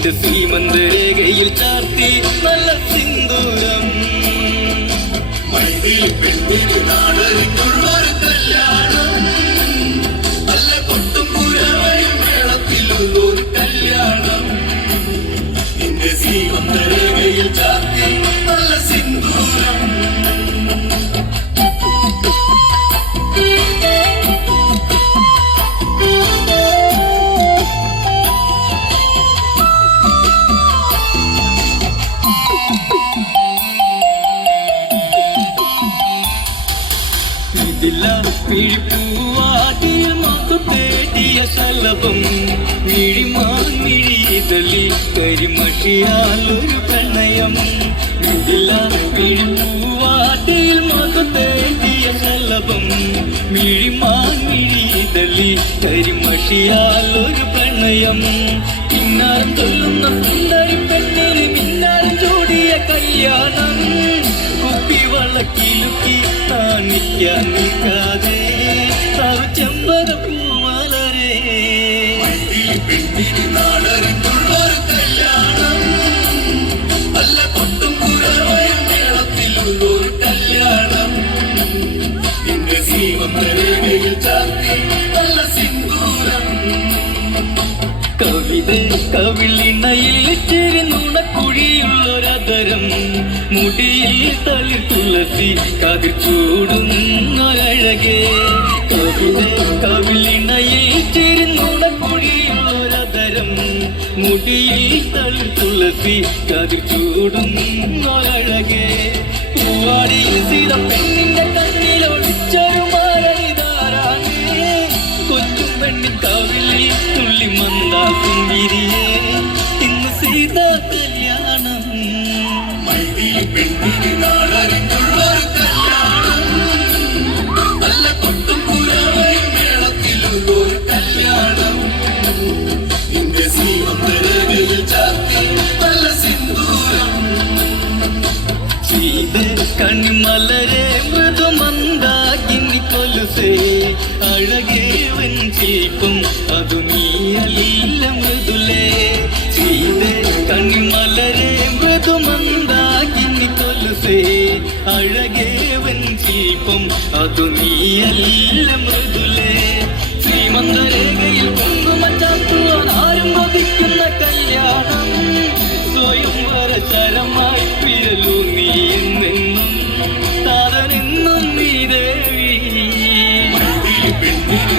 നിന്റെ സീമന്തരേഖയിൽ ചാർത്തി നല്ല സിന്ദൂരം. മൈതിലി പെണ്ണിന് നാടരിക്കുള്ളൊരു കല്യാണം, നല്ല കൊട്ടും പുരവയും മേളത്തിലുള്ളൊരു കല്യാണം. നിന്റെ സീമന്തരേഖയിൽ ചാർത്തി നല്ല സിന്ദൂരം. പിഴിപ്പൂവാട്ടിൽ മാത്തു തേടിയ ശലഭം, മിഴിമാങ്ങിഴിതളിൽ കരിമഷിയാൽ ഒരു പ്രണയം. പിഴിപ്പൂവാട്ടിൽ മാത്തു തേടിയ ശലഭം, മിഴിമാങ്ങിഴിതളിൽ കരിമഷിയാൽ ഒരു പ്രണയം. പിന്നാരം തൊല്ലുന്ന സുന്ദരി പെണ്ണിന് മിന്നാരം ചൂടിയ കല്യാണം. കുപ്പിവളക്കിലുക്കി കാണിക്കാൻ നിൽക്കാതെ ചെമ്പകപ്പൂമലരേ. മൈതിലി പെണ്ണിന് നാടരിക്കുള്ളൊരു കല്യാണം, നല്ല കൊട്ടും പുരവയും മേളത്തിലുള്ളൊരു കല്യാണം. നിന്റെ സീമന്തരേഖയിൽ ചാർത്തി നല്ല സിന്ദൂരം. കവിത കവിളിണയിൽ ഇച്ചിരി നുണക്കുഴിയുള്ളൊരതരം, മുടിയിൽ തളിർ തുളസി കതിർ ചൂടുന്നൊരഴകേ. കവിത കവിളിണയിൽ ഇച്ചിരി നുണക്കുഴിയുള്ളൊരതരം, മുടിയിൽ തളിർ തുളസി കതിർ ചൂടുന്നൊരഴകേ. പൂവാടിയിൽ സീത പെണ്ണിന്റെ കണ്ണിലൊളിച്ചൊരു മാരണിതാരാണ്, കൊച്ചും പെണ്ണിൻ കവിളിൽ തുള്ളി മന്ദാസുന്ദരിയേ. ഇന്ന് സീത കല്യാണം. മൈതിലി പെണ്ണിന് നാടരിക്കുള്ളൊരു കല്യാണം, നല്ല കൊട്ടും പുരവയും മേളത്തിലുള്ളൊരു കല്യാണം. നിന്റെ സീമന്തരേഖയിൽ ചാർത്തി നല്ല സിന്ദൂരം. സീത കണിമലരെ മൃദുമന്ദാകിനി കൊലുസേ, അഴകേവൻ ശില്പം അതു നീയലില്ല മൃദുലേ. സീത കണിമലരെ മൃദുമന്ദാകിനി കൊലുസേ, അഴകേവൻ ശില്പം അതു നീയലില്ല മൃദുലേ. ശ്രീമന്തരേഖയിൽ കുങ്കുമച്ചാത്തുവാൻ ആരും കൊതിക്കുന്ന കല്യാണം, സ്വയംവര ചരമായി പിഴലു നീ എന്നെന്നും താരനെന്നും നീ ദേവി. മൈതിലി പെണ്ണിന്